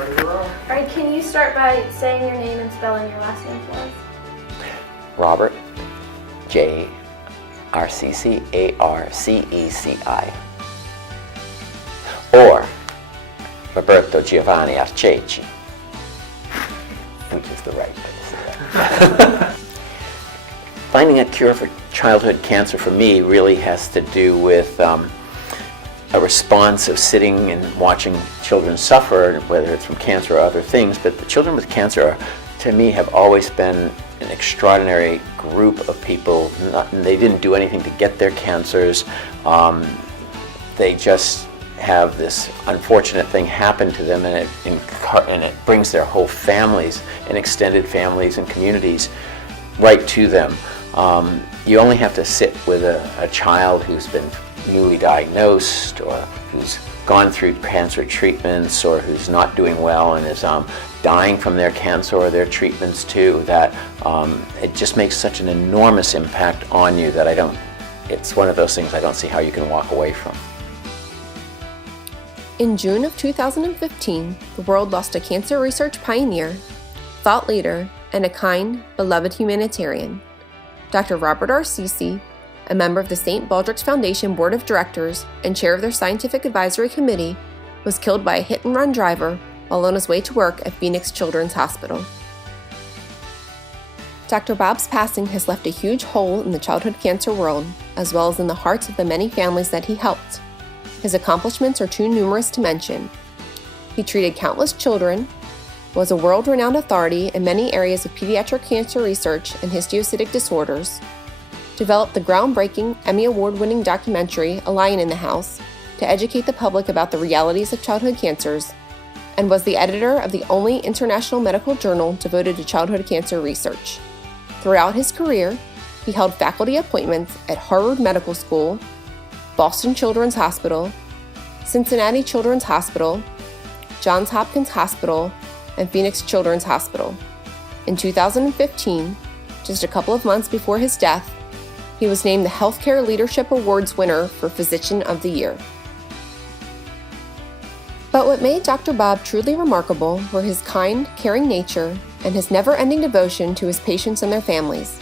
All right, can you start by saying your name and spelling your last name for us? Robert, J-R-C-C-A-R-C-E-C-I. Or Roberto Giovanni Arceci, which is the right way to say that. Finding a cure for childhood cancer for me really has to do with a response of sitting and watching children suffer, whether it's from cancer or other things. But the children with cancer, to me, have always been an extraordinary group of people. They didn't do anything to get their cancers. They just have this unfortunate thing happen to them, and it brings their whole families and extended families and communities right to them. You only have to sit with a child who's been newly diagnosed, or who's gone through cancer treatments, or who's not doing well and is dying from their cancer or their treatments too, that it just makes such an enormous impact on you that it's one of those things I don't see how you can walk away from. In June of 2015, the world lost a cancer research pioneer, thought leader, and a kind, beloved humanitarian. Dr. Robert Arceci, a member of the St. Baldrick's Foundation Board of Directors and chair of their Scientific Advisory Committee, was killed by a hit-and-run driver while on his way to work at Phoenix Children's Hospital. Dr. Bob's passing has left a huge hole in the childhood cancer world, as well as in the hearts of the many families that he helped. His accomplishments are too numerous to mention. He treated countless children, was a world-renowned authority in many areas of pediatric cancer research and histiocytic disorders, developed the groundbreaking Emmy Award-winning documentary A Lion in the House to educate the public about the realities of childhood cancers, and was the editor of the only international medical journal devoted to childhood cancer research. Throughout his career, he held faculty appointments at Harvard Medical School, Boston Children's Hospital, Cincinnati Children's Hospital, Johns Hopkins Hospital, and Phoenix Children's Hospital. In 2015, just a couple of months before his death, he was named the Healthcare Leadership Awards winner for Physician of the Year. But what made Dr. Bob truly remarkable were his kind, caring nature and his never-ending devotion to his patients and their families.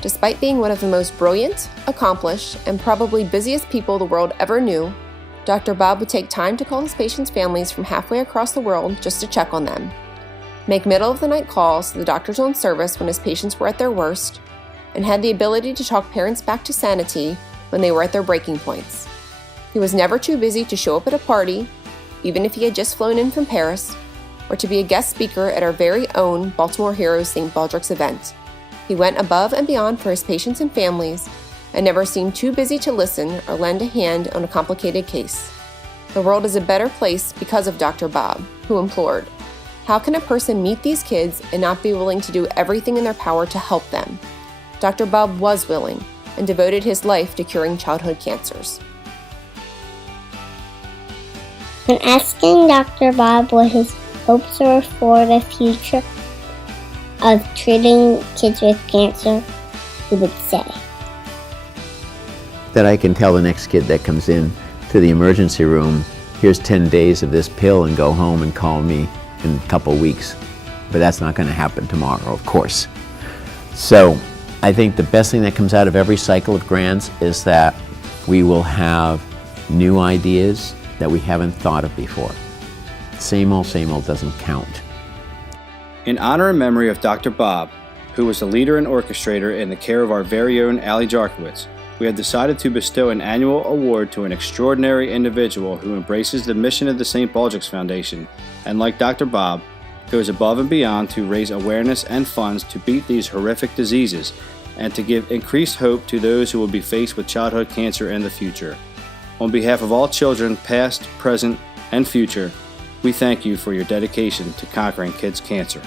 Despite being one of the most brilliant, accomplished, and probably busiest people the world ever knew, Dr. Bob would take time to call his patients' families from halfway across the world just to check on them, make middle-of-the-night calls to the doctor's own service when his patients were at their worst, and had the ability to talk parents back to sanity when they were at their breaking points. He was never too busy to show up at a party, even if he had just flown in from Paris, or to be a guest speaker at our very own Baltimore Heroes St. Baldrick's event. He went above and beyond for his patients and families, and never seemed too busy to listen or lend a hand on a complicated case. The world is a better place because of Dr. Bob, who implored, "How can a person meet these kids and not be willing to do everything in their power to help them?" Dr. Bob was willing and devoted his life to curing childhood cancers. When asking Dr. Bob what his hopes were for the future of treating kids with cancer, he would say, That I can tell the next kid that comes in to the emergency room, here's 10 days of this pill and go home and call me in a couple weeks. But that's not going to happen tomorrow, of course. So I think the best thing that comes out of every cycle of grants is that we will have new ideas that we haven't thought of before. Same old doesn't count. In honor and memory of Dr. Bob, who was a leader and orchestrator in the care of our very own Allie Jarkowitz, we have decided to bestow an annual award to an extraordinary individual who embraces the mission of the St. Baldrick's Foundation and, like Dr. Bob, goes above and beyond to raise awareness and funds to beat these horrific diseases and to give increased hope to those who will be faced with childhood cancer in the future. On behalf of all children, past, present, and future, we thank you for your dedication to conquering kids' cancer.